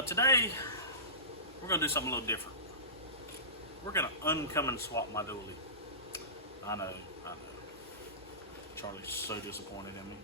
Today, we're going to do something a little different. We're going to uncommon swap my dually. I know. Charlie's so disappointed in me.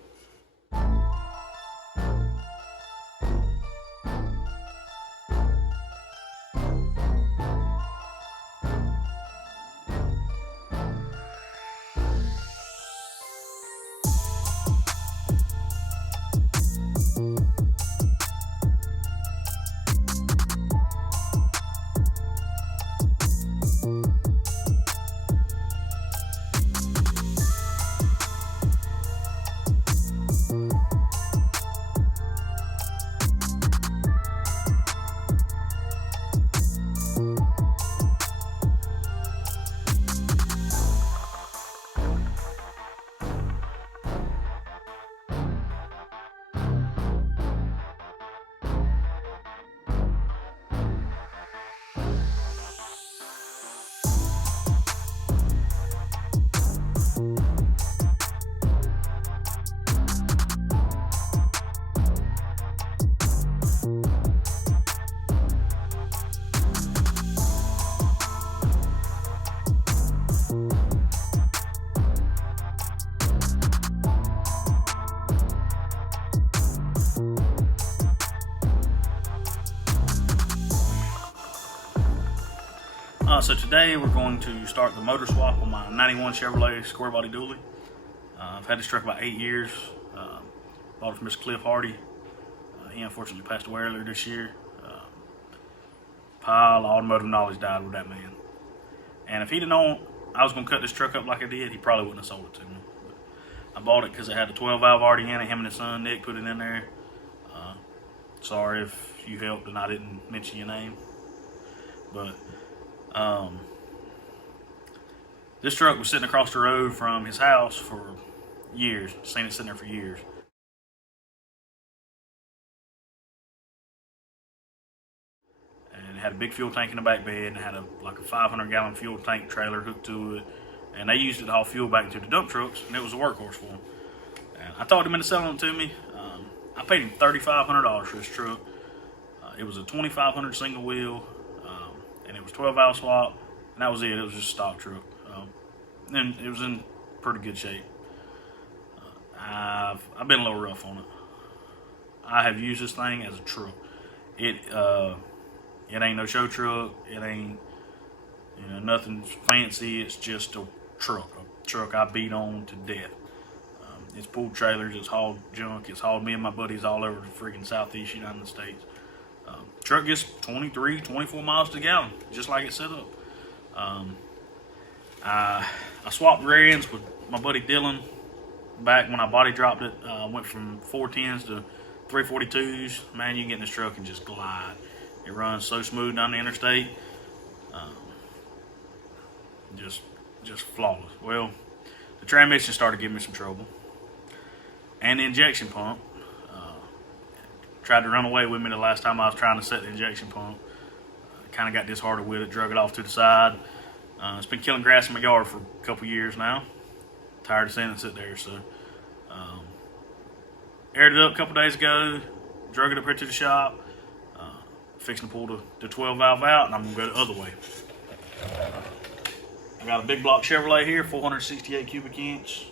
So today we're going to start the motor swap on my 91 Chevrolet square body dually. I've had this truck about 8 years. Bought it from Mr. Cliff Hardy. He unfortunately passed away earlier this year. Pile of automotive knowledge died with that man. And if he'd have known I was going to cut this truck up like I did, he probably wouldn't have sold it to me. But I bought it because it had a 12 valve already in it. Him and his son Nick put it in there. Sorry if you helped and I didn't mention your name. But this truck was sitting across the road from his house for years. Seen it sitting there for years. And it had a big fuel tank in the back bed and it had like a 500-gallon fuel tank trailer hooked to it. And they used it to haul fuel back into the dump trucks, and it was a workhorse for them. And I talked him into selling it to me. I paid him $3,500 for this truck. It was a 2500 single wheel. And it was 12 valve swap, and that was it. It was just a stock truck. And it was in pretty good shape. I've been a little rough on it. I have used this thing as a truck. It ain't no show truck. It ain't nothing fancy. It's just a truck I beat on to death. It's pulled trailers. It's hauled junk. It's hauled me and my buddies all over the freaking southeast United States. Truck gets 23, 24 miles to the gallon, just like it's set up. I swapped rear ends with my buddy Dylan back when I body dropped it. Went from 410s to 342s. Man, you can get in this truck and just glide. It runs so smooth down the interstate. Just flawless. Well, the transmission started giving me some trouble. And the injection pump. Tried to run away with me the last time I was trying to set the injection pump. Kind of got disheartened with it, drug it off to the side. It's been killing grass in my yard for a couple years now. Tired of seeing it sit there, so aired it up a couple days ago, drug it up here to the shop, fixing to pull the 12 valve out, and I'm gonna go the other way. I got a big block Chevrolet here, 468 cubic inch.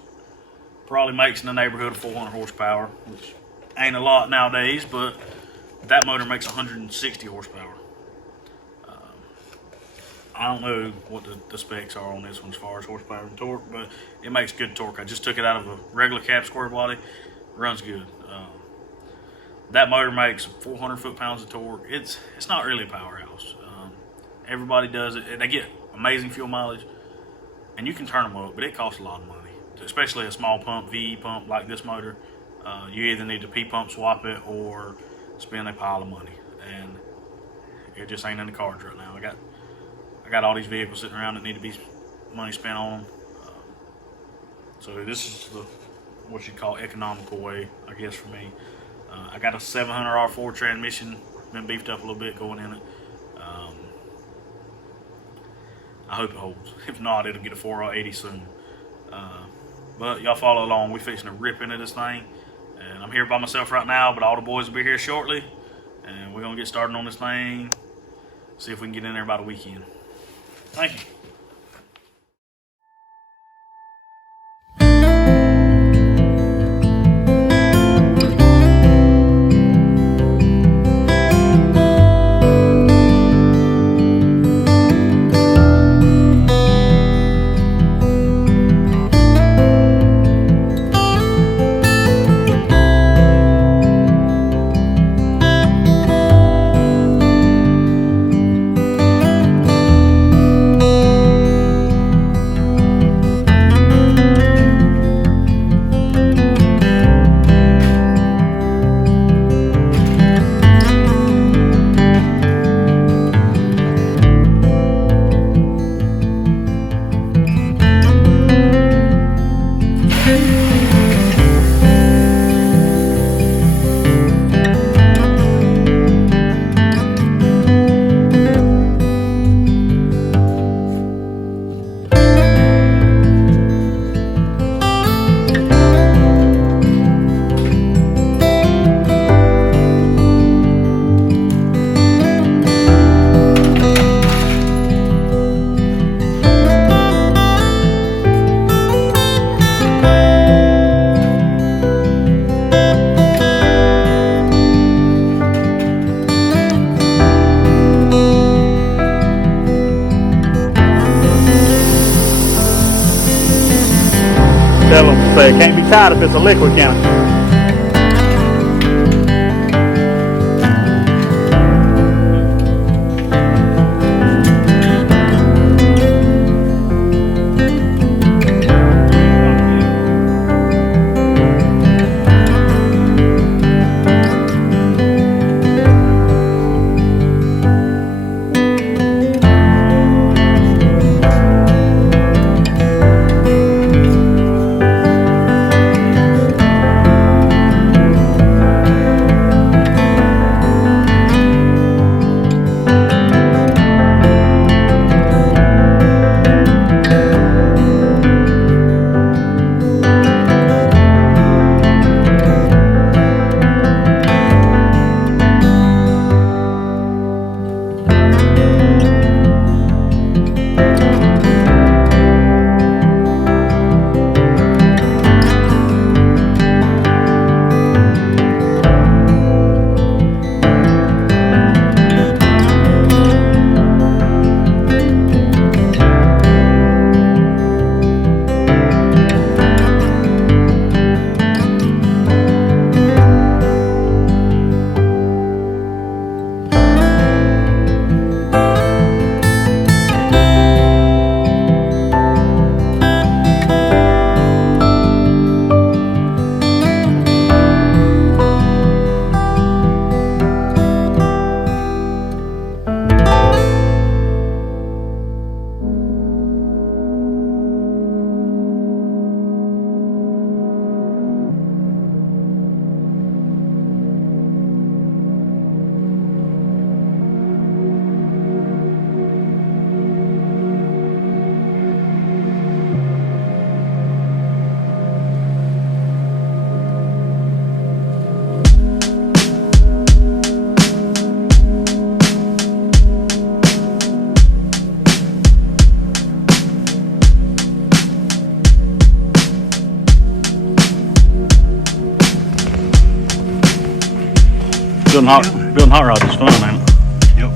Probably makes in the neighborhood of 400 horsepower, which ain't a lot nowadays, but that motor makes 160 horsepower. I don't know what the specs are on this one as far as horsepower and torque, but it makes good torque. I just took it out of a regular cab square body. Runs good. That motor makes 400 foot-pounds of torque. It's not really a powerhouse. Everybody does it. They get amazing fuel mileage, and you can turn them up, but it costs a lot of money, especially a small pump, VE pump like this motor. You either need to P-pump swap it or spend a pile of money, and it just ain't in the cards right now. I got all these vehicles sitting around that need to be money spent on them. So this is what you call economical way, I guess, for me. I got a 700 R4 transmission, been beefed up a little bit going in it. I hope it holds. If not, it'll get a 480 soon. But y'all follow along. We fixing to rip into this thing. And I'm here by myself right now, but all the boys will be here shortly. and we're gonna get started on this thing. See if we can get in there by the weekend. Thank you. Tell them, say it can't be tied if it's a liquid cannon. Building hot rods is fun, man. Yep.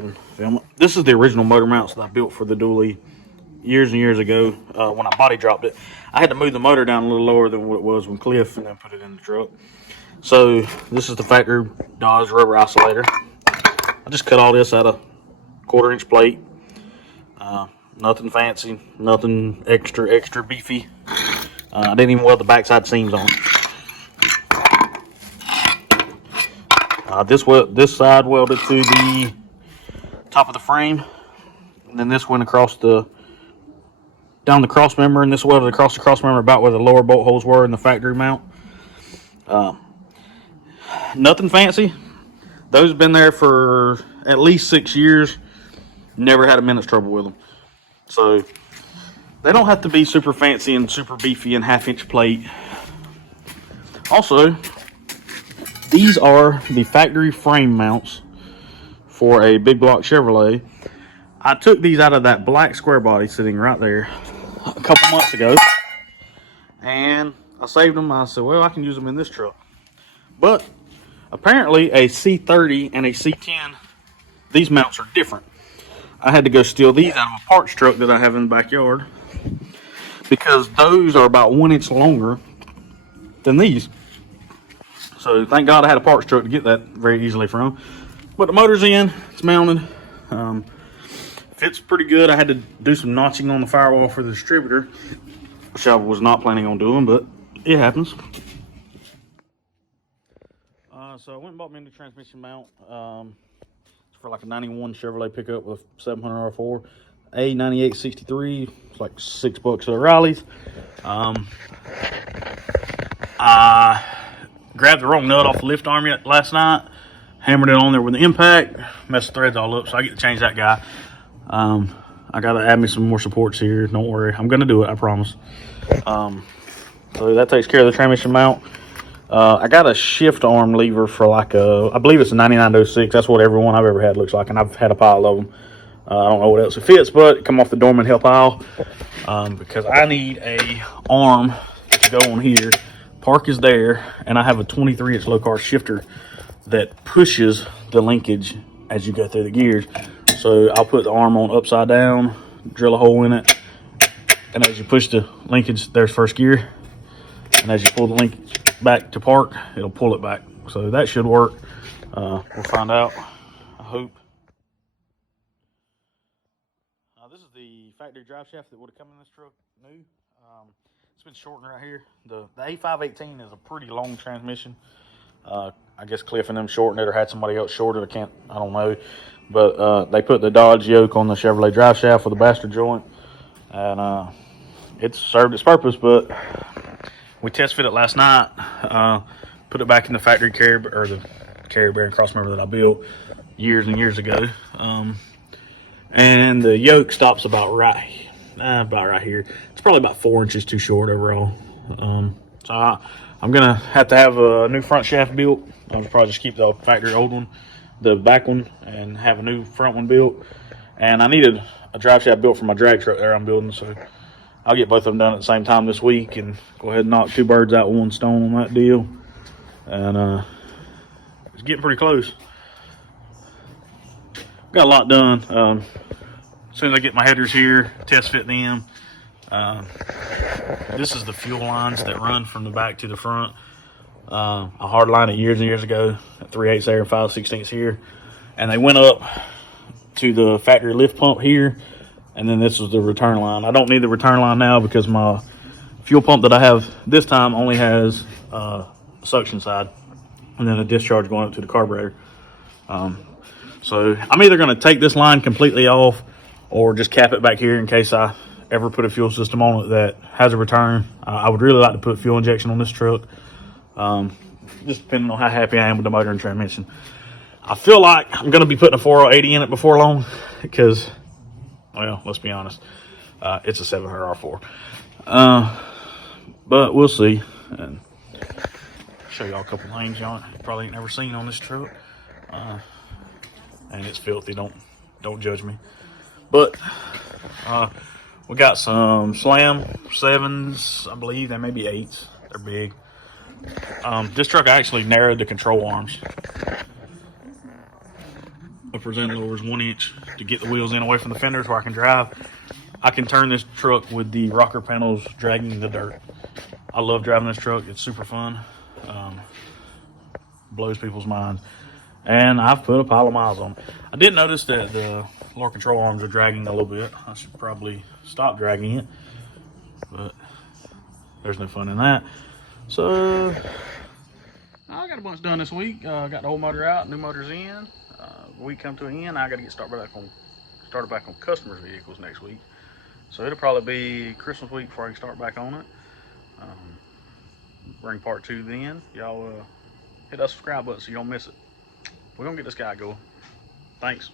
ahead and film it. This is the original motor mounts that I built for the dually years and years ago when I body dropped it. I had to move the motor down a little lower than what it was when Cliff, and then put it in the truck. So this is the factory Dodge rubber isolator. I just cut all this out of 1/4-inch plate. Nothing fancy, nothing extra beefy. I didn't even weld the backside seams on. This side welded to the top of the frame, and then this went across down the cross member, and this welded across the cross member about where the lower bolt holes were in the factory mount. Nothing fancy. Those have been there for at least 6 years. Never had a minute's trouble with them. So they don't have to be super fancy and super beefy and 1/2-inch plate. Also, these are the factory frame mounts for a big block Chevrolet. I took these out of that black square body sitting right there a couple months ago, and I saved them. I said, well, I can use them in this truck. But apparently a C30 and a C10, these mounts are different. I had to go steal these out of a parts truck that I have in the backyard, because those are about 1 inch longer than these. So thank God I had a parts truck to get that very easily from. But the motor's in, it's mounted. Fits pretty good. I had to do some notching on the firewall for the distributor, which I was not planning on doing, but it happens. So I went and bought me a new transmission mount. It's for like a 91 Chevrolet pickup with 700 R4. A9863. It's like $6 at O'Reilly's. I grabbed the wrong nut off the lift arm last night. Hammered it on there with the impact. Messed the threads all up, so I get to change that guy. I gotta add me some more supports here. Don't worry, I'm gonna do it, I promise. So that takes care of the transmission mount. I got a shift arm lever for like I believe it's a 9906. That's what every one I've ever had looks like, and I've had a pile of them. I don't know what else it fits, but it come off the Dorman help aisle, because I need a arm to go on here. Park is there, and I have a 23-inch low-car shifter that pushes the linkage as you go through the gears. So I'll put the arm on upside down, drill a hole in it, and as you push the linkage, there's first gear. And as you pull the linkage back to park, it'll pull it back. So that should work. We'll find out, I hope. This is the factory drive shaft that would have come in this truck new. It's been shortened right here. The A518 is a pretty long transmission. I guess Cliff and them shortened it, or had somebody else shorten it. I don't know. But they put the Dodge yoke on the Chevrolet drive shaft with a bastard joint, and it's served its purpose. But we test fit it last night. Put it back in the factory carrier bearing cross member that I built years and years ago, and the yoke stops about right here. It's probably about 4 inches too short overall. So I'm gonna have to have a new front shaft built. I'll probably just keep the factory old one, the back one, and have a new front one built. And I needed a drive shaft built for my drag truck there I'm building, so I'll get both of them done at the same time this week and go ahead and knock 2 birds out with 1 stone on that deal. And it's getting pretty close. Got a lot done. As soon as I get my headers here, test fit them. This is the fuel lines that run from the back to the front. I hard lined it years and years ago, 3/8 there and 5/16 here, and they went up to the factory lift pump here, and then this was the return line. I don't need the return line now because my fuel pump that I have this time only has a suction side, and then a discharge going up to the carburetor. So I'm either going to take this line completely off or just cap it back here in case I ever put a fuel system on it that has a return. I would really like to put fuel injection on this truck, just depending on how happy I am with the motor and transmission. I feel like I'm going to be putting a 4080 in it before long because, well, let's be honest, it's a 700 R4. But we'll see. And show y'all a couple things y'all probably ain't never seen on this truck. And it's filthy, don't judge me. But we got some Slam 7s, I believe. They may be 8s. They're big. This truck actually narrowed the control arms. upper end lowers 1 inch to get the wheels in away from the fenders where I can drive. I can turn this truck with the rocker panels dragging the dirt. I love driving this truck. It's super fun. Blows people's minds. And I've put a pile of miles on it. I did notice that the lower control arms are dragging a little bit. I should probably stop dragging it, but there's no fun in that. So I got a bunch done this week. Got the old motor out, new motor's in. Week come to an end. I got to get started back on customers' vehicles next week. So it'll probably be Christmas week before I can start back on it. Bring part 2 then. Y'all hit that subscribe button so you don't miss it. We're gonna get this guy going. Thanks.